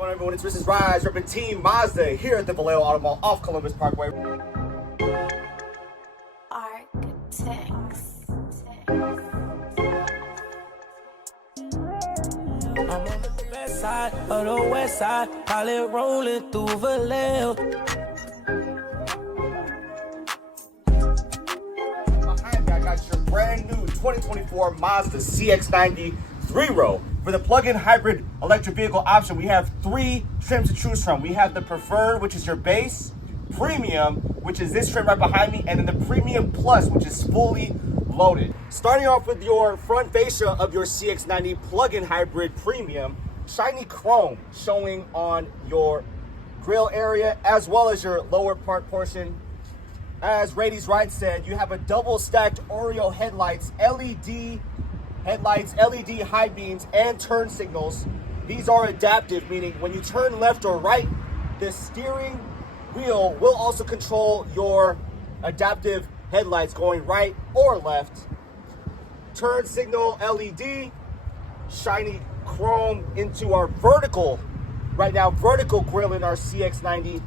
going on, everyone? It's Rizal Riz repping Team Mazda here at the Vallejo Auto Mall off Columbus Parkway. Architects. I'm on the best side of the west side, call it rolling through Vallejo. Behind me, I got your brand new 2024 Mazda CX-90 3-row. For the plug-in hybrid electric vehicle option, we have 3 trims to choose from. We have the Preferred, which is your base, Premium, which is this trim right behind me, and then the Premium Plus, which is fully loaded. Starting off with your front fascia of your CX-90 plug-in hybrid Premium, shiny chrome showing on your grille area as well as your lower part portion. As Rady's Ride said, you have a double stacked Oreo headlights, LED headlights, LED high beams, and turn signals. These are adaptive, meaning when you turn left or right, the steering wheel will also control your adaptive headlights going right or left. Turn signal LED, shiny chrome into our vertical, right now vertical grille in our CX-90.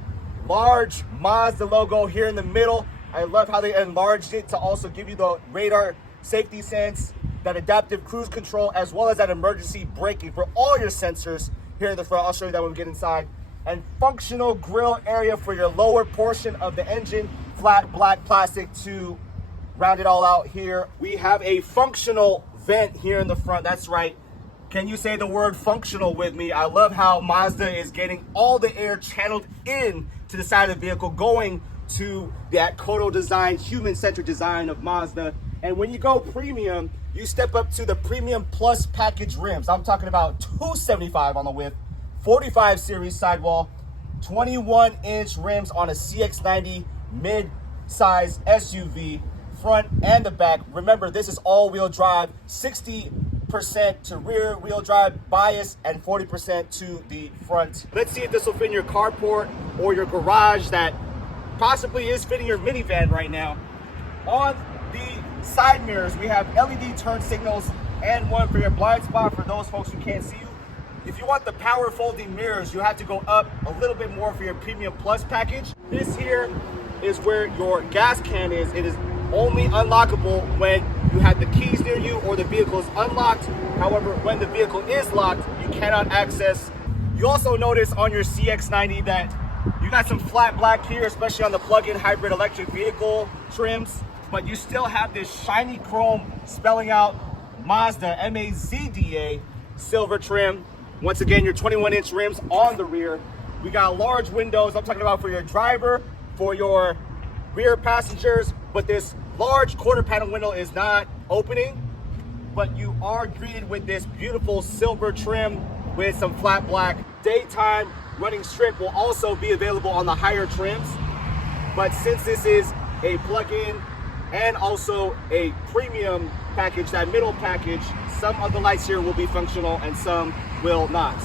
Large Mazda logo here in the middle. I love how they enlarged it to also give you the radar safety sense, that adaptive cruise control, as well as that emergency braking for all your sensors here in the front. I'll show you that when we get inside. And functional grille area for your lower portion of the engine, flat black plastic to round it all out here. We have a functional vent here in the front. That's right. Can you say the word functional with me? I love how Mazda is getting all the air channeled in to the side of the vehicle, going to that Kodo design, human-centered design of Mazda. And when you go premium, you step up to the Premium Plus package rims. I'm talking about 275 on the width, 45 series sidewall, 21-inch rims on a CX-90 mid-size SUV, front and the back. Remember, this is all-wheel drive, 60% to rear wheel drive bias and 40% to the front. Let's see if this will fit in your carport or your garage that possibly is fitting your minivan right now. On the side mirrors, we have LED turn signals and one for your blind spot for those folks who can't see you. If you want the power folding mirrors, you have to go up a little bit more for your Premium Plus package. This here is where your gas can is. It is only unlockable when you have the keys near you or the vehicle is unlocked. However, when the vehicle is locked, you cannot access. You also notice on your CX-90 that you got some flat black here, especially on the plug-in hybrid electric vehicle trims, but you still have this shiny chrome spelling out Mazda, M-A-Z-D-A, silver trim. Once again, your 21-inch rims on the rear. We got large windows. I'm talking about for your driver, for your rear passengers, but this large quarter panel window is not opening, but you are greeted with this beautiful silver trim with some flat black. Daytime running strip will also be available on the higher trims, but since this is a plug-in and also a premium package, that middle package, some of the lights here will be functional and some will not.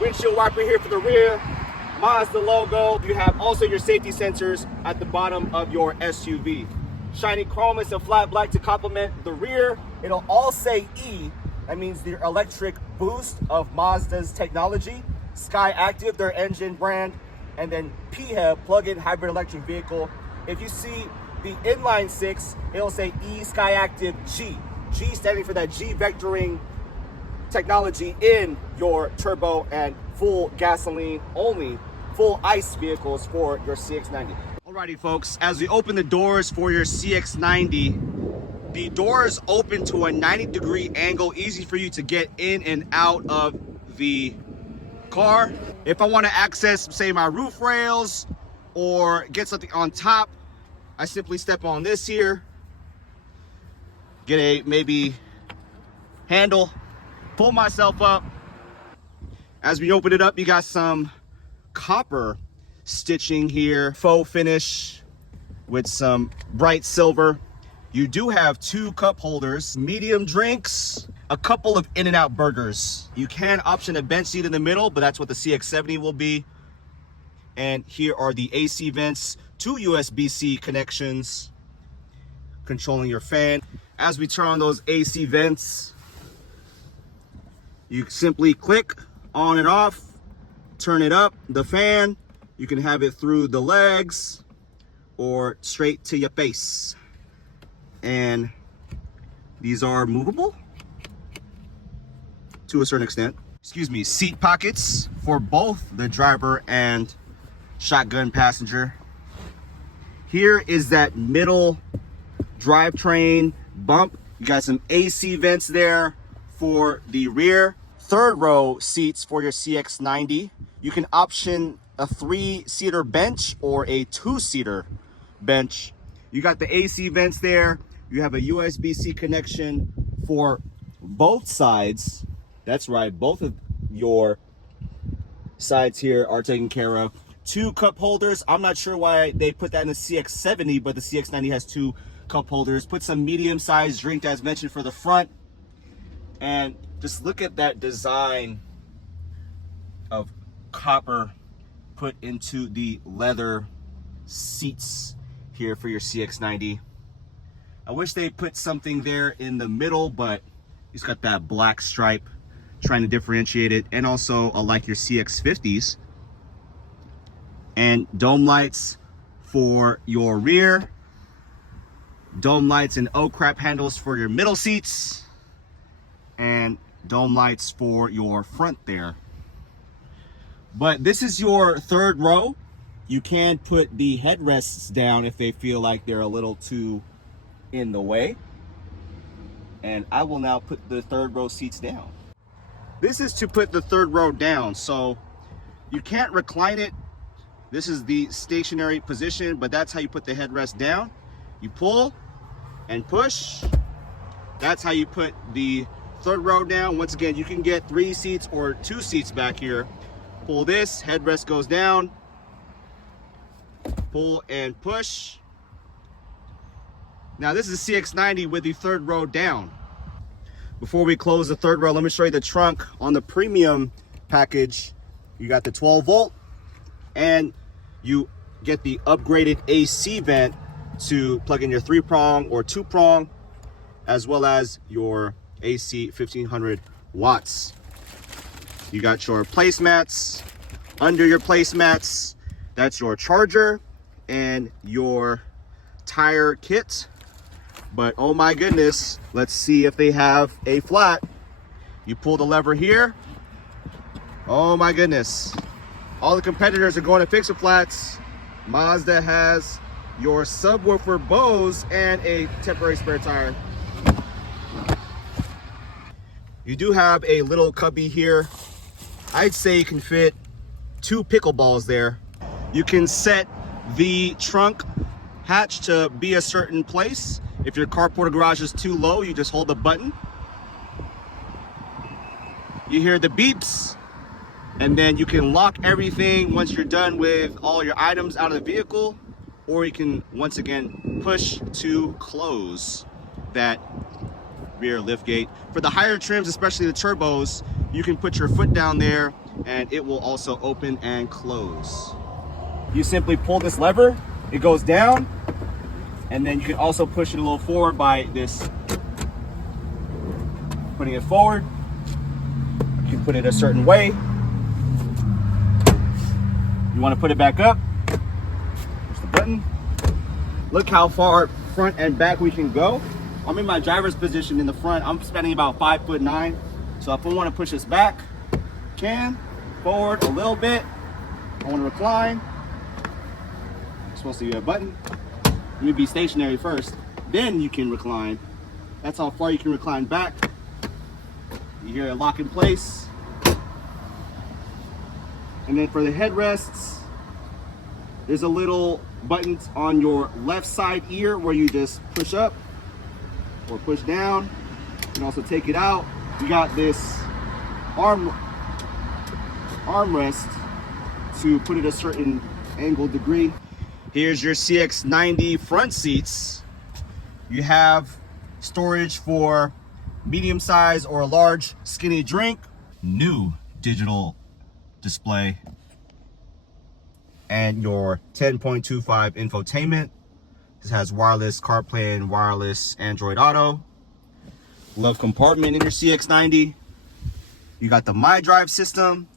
Windshield wiper here for the rear, Mazda logo. You have also your safety sensors at the bottom of your SUV. Shiny chrome is a flat black to complement the rear. It'll all say E. That means the electric boost of Mazda's technology. Sky Active, their engine brand, and then PHEV, plug-in hybrid electric vehicle. If you see the inline 6, it'll say E Sky Active G. G standing for that G vectoring technology in your turbo and full gasoline only, full ICE vehicles for your CX-90. Alrighty folks, as we open the doors for your CX-90, the doors open to a 90-degree angle, easy for you to get in and out of the car. If I want to access, say, my roof rails or get something on top, I simply step on this here, get a maybe handle, pull myself up. As we open it up, you got some copper stitching here, faux finish with some bright silver. You do have 2 cup holders, medium drinks, a couple of In-N-Out burgers. You can option a bench seat in the middle, but that's what the CX-70 will be. And here are the AC vents, 2 USB-C connections controlling your fan. As we turn on those AC vents, you simply click on and off. turn it up, the fan, you can have it through the legs or straight to your face. And these are movable to a certain extent. Excuse me, seat pockets for both the driver and shotgun passenger. Here is that middle drivetrain bump. You got some AC vents there for the rear. Third row seats for your CX-90. You can option a 3-seater bench or a 2-seater bench. You got the AC vents there. You have a USB-C connection for both sides. That's right, both of your sides here are taken care of. 2 cup holders. I'm not sure why they put that in the CX-70, but the CX-90 has 2 cup holders. Put some medium-sized drink, as mentioned, for the front. And just look at that design of copper put into the leather seats here for your CX-90. I wish they put something there in the middle, but it's got that black stripe trying to differentiate it. And also, like your CX-50s. And dome lights for your rear. Dome lights and O-crap handles for your middle seats. And dome lights for your front there. But this is your third row. You can put the headrests down if they feel like they're a little too in the way. And I will now put the third row seats down. This is to put the third row down, so you can't recline it. This is the stationary position, but that's how you put the headrest down. You pull and push. That's how you put the third row down. Once again, you can get 3 seats or 2 seats back here. Pull this, headrest goes down. Pull and push. Now this is a CX-90 with the third row down. Before we close the third row, let me show you the trunk. On the premium package, you got the 12 volt and you get the upgraded AC vent to plug in your 3-prong or 2-prong, as well as your AC 1500 watts. You got your placemats. Under your placemats, that's your charger and your tire kit. But oh my goodness, let's see if they have a flat. You pull the lever here. Oh my goodness. All the competitors are going to fix the flats. Mazda has your subwoofer Bose and a temporary spare tire. You do have a little cubby here. I'd say you can fit 2 pickleballs there. You can set the trunk hatch to be a certain place. If your carport or garage is too low, you just hold the button. You hear the beeps, and then you can lock everything once you're done with all your items out of the vehicle, or you can once again push to close that rear lift gate. For the higher trims, especially the turbos, you can put your foot down there and it will also open and close. You simply pull this lever, it goes down, and then you can also push it a little forward by this, putting it forward. You can put it a certain way. You want to put it back up, push the button. Look how far front and back we can go. I'm in my driver's position in the front. I'm spending about 5'9". So if I want to push this back, can forward a little bit. I want to recline. It's supposed to be a button. Let me be stationary first, then you can recline. That's how far you can recline back. You hear it lock in place. And then for the headrests, there's a little button on your left side ear where you just push up or push down. You can also take it out. You got this armrest to put it a certain angle degree. Here's your CX-90 front seats. You have storage for medium size or a large skinny drink. New digital display. And your 10.25 infotainment. This has wireless CarPlay and wireless Android Auto. Glove compartment in your CX-90. You got the MyDrive system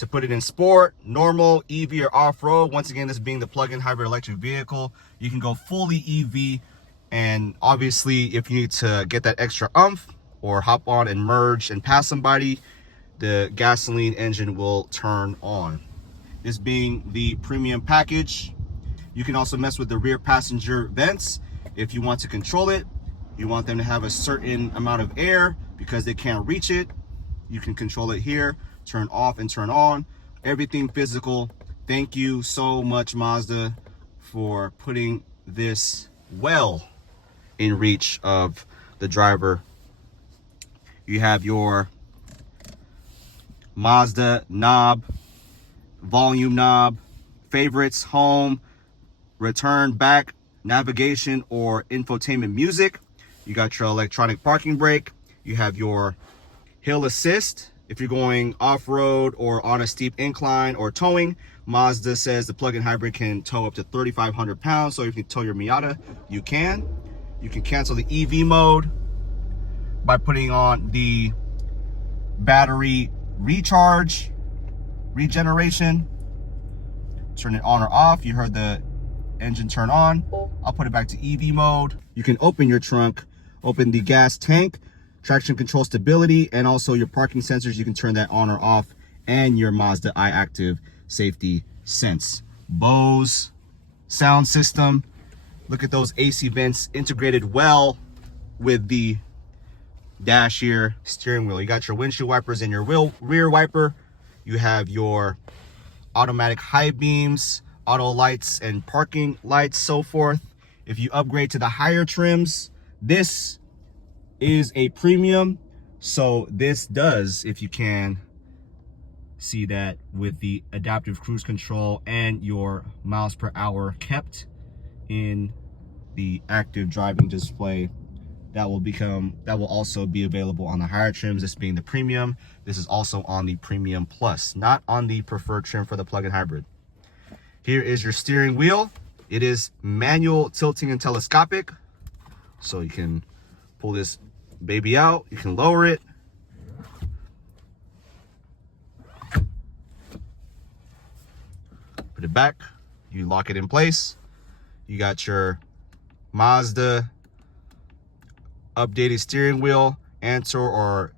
to put it in sport, normal, EV, or off-road. Once again, this being the plug-in hybrid electric vehicle, you can go fully EV. And obviously, if you need to get that extra oomph or hop on and merge and pass somebody, the gasoline engine will turn on. This being the premium package, you can also mess with the rear passenger vents if you want to control it. You want them to have a certain amount of air because they can't reach it. You can control it here, turn off and turn on. Everything physical. Thank you so much, Mazda, for putting this well in reach of the driver. You have your Mazda knob, volume knob, favorites, home, return, back, navigation, or infotainment music. You got your electronic parking brake. You have your hill assist if you're going off-road or on a steep incline or towing. Mazda says the plug-in hybrid can tow up to 3,500 pounds. So if you tow your Miata, you can. You can cancel the EV mode by putting on the battery recharge, regeneration. Turn it on or off. You heard the engine turn on. I'll put it back to EV mode. You can open your trunk, open the gas tank, traction control stability, and also your parking sensors. You can turn that on or off, and your Mazda iActive safety sense. Bose sound system. Look at those AC vents integrated well with the dash here. Steering wheel. You got your windshield wipers and your rear wiper. You have your automatic high beams, auto lights, and parking lights, so forth. If you upgrade to the higher trims, this is a premium. So this does, if you can see that, with the adaptive cruise control and your miles per hour kept in the active driving display, that will also be available on the higher trims, this being the premium. This is also on the premium plus, not on the preferred trim for the plug-in hybrid. Here is your steering wheel. It is manual, tilting, and telescopic. So you can pull this baby out, you can lower it. Put it back, you lock it in place. You got your Mazda updated steering wheel. Answer or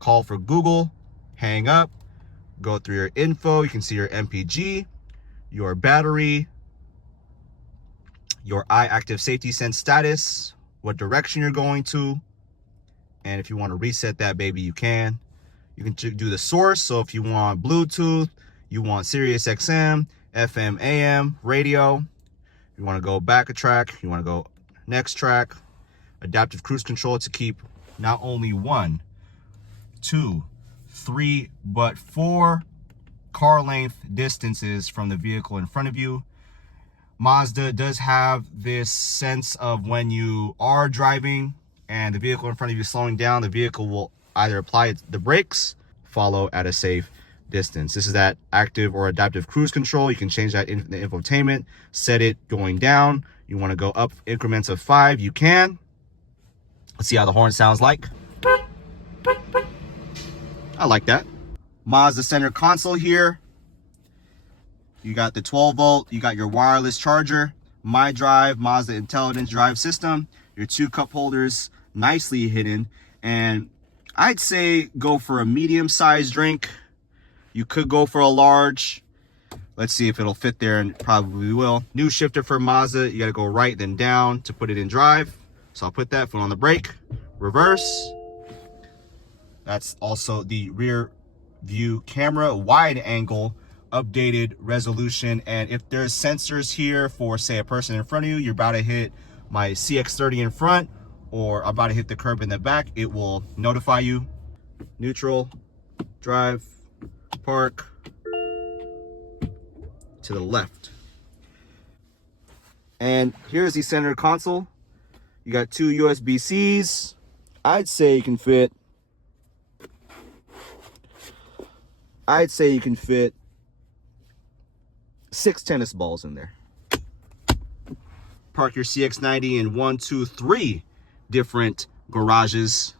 call for Google, hang up, go through your info. You can see your MPG, your battery, your iActive safety sense status, what direction you're going to, and if you want to reset that baby, you can. You can do the source. So if you want Bluetooth, you want Sirius XM, FM, AM, radio. You want to go back a track, you want to go next track. Adaptive cruise control to keep not only 1, 2, 3, but 4 car length distances from the vehicle in front of you. Mazda does have this sense of when you are driving and the vehicle in front of you is slowing down, the vehicle will either apply the brakes, follow at a safe distance. This is that active or adaptive cruise control. You can change that in the infotainment, set it going down. You want to go up increments of 5, you can. Let's see how the horn sounds like. I like that. Mazda center console here. You got the 12 volt, you got your wireless charger, MyDrive, Mazda Intelligence Drive System, your 2 cup holders nicely hidden. And I'd say go for a medium-sized drink. You could go for a large. Let's see if it'll fit there, and probably will. New shifter for Mazda. You got to go right then down to put it in drive. So I'll put that, foot on the brake, reverse. That's also the rear view camera, wide angle, updated resolution. And if there's sensors here for, say, a person in front of you, you're about to hit my CX-30 in front or about to hit the curb in the back, it will notify you. Neutral, drive, park, to the left. And here's the center console. You got 2 USB-Cs. I'd say you can fit 6 tennis balls in there. Park your CX-90 in 1, 2, 3 different garages.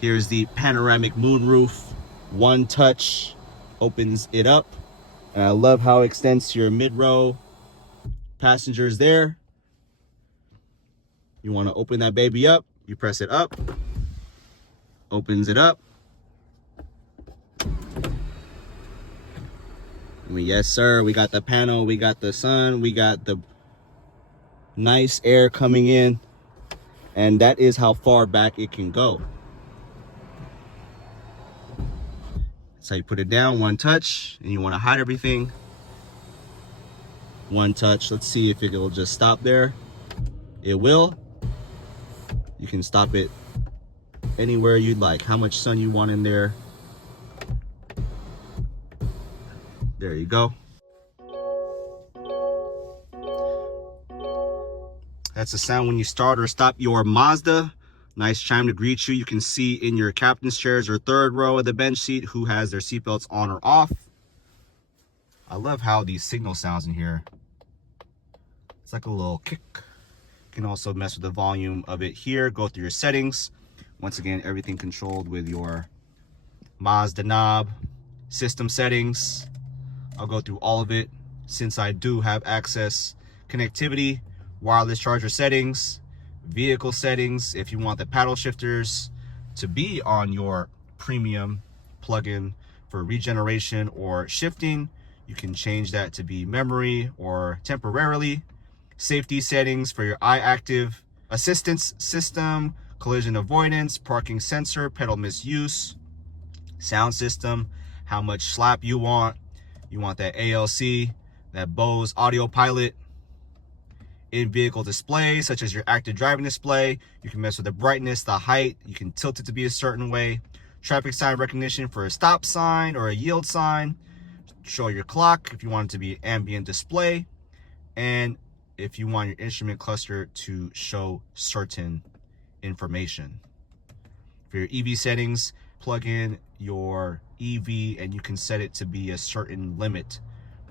Here's the panoramic moonroof, one touch opens it up. And I love how it extends to your mid-row passengers there. You want to open that baby up, you press it up, opens it up. Yes, sir, we got the panel, we got the sun, we got the nice air coming in, and that is how far back it can go. So you put it down, one touch, and you want to hide everything. One touch. Let's see if it will just stop there. It will. You can stop it anywhere you'd like. How much sun you want in there. There you go. That's the sound when you start or stop your Mazda. Nice chime to greet you. You can see in your captain's chairs or third row of the bench seat who has their seatbelts on or off. I love how these signal sounds in here. It's like a little kick. You can also mess with the volume of it here. Go through your settings. Once again, everything controlled with your Mazda knob. System settings. I'll go through all of it since I do have access. Connectivity, wireless charger settings, vehicle settings. If you want the paddle shifters to be on your premium plug-in for regeneration or shifting, you can change that to be memory or temporarily. Safety settings for your eye-active assistance system, collision avoidance, parking sensor, pedal misuse, sound system, how much slap you want. You want that ALC, that Bose audio pilot. In-vehicle display, such as your active driving display. You can mess with the brightness, the height. You can tilt it to be a certain way. Traffic sign recognition for a stop sign or a yield sign. Show your clock if you want it to be ambient display. And if you want your instrument cluster to show certain information. For your EV settings, plug in your EV and you can set it to be a certain limit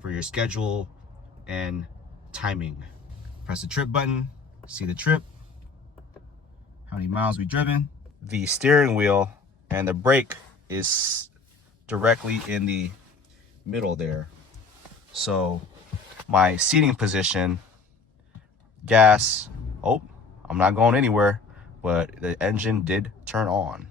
for your schedule and timing. Press the trip button, see the trip, how many miles we've driven. The steering wheel and the brake is directly in the middle there. So my seating position, gas, oh, I'm not going anywhere, but the engine did turn on.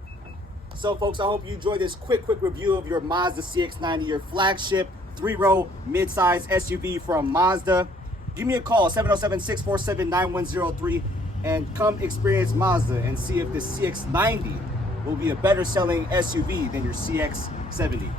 So folks, I hope you enjoyed this quick review of your Mazda CX-90, your flagship 3-row mid-size SUV from Mazda. Give me a call, 707-647-9103, and come experience Mazda and see if the CX-90 will be a better selling SUV than your CX-70.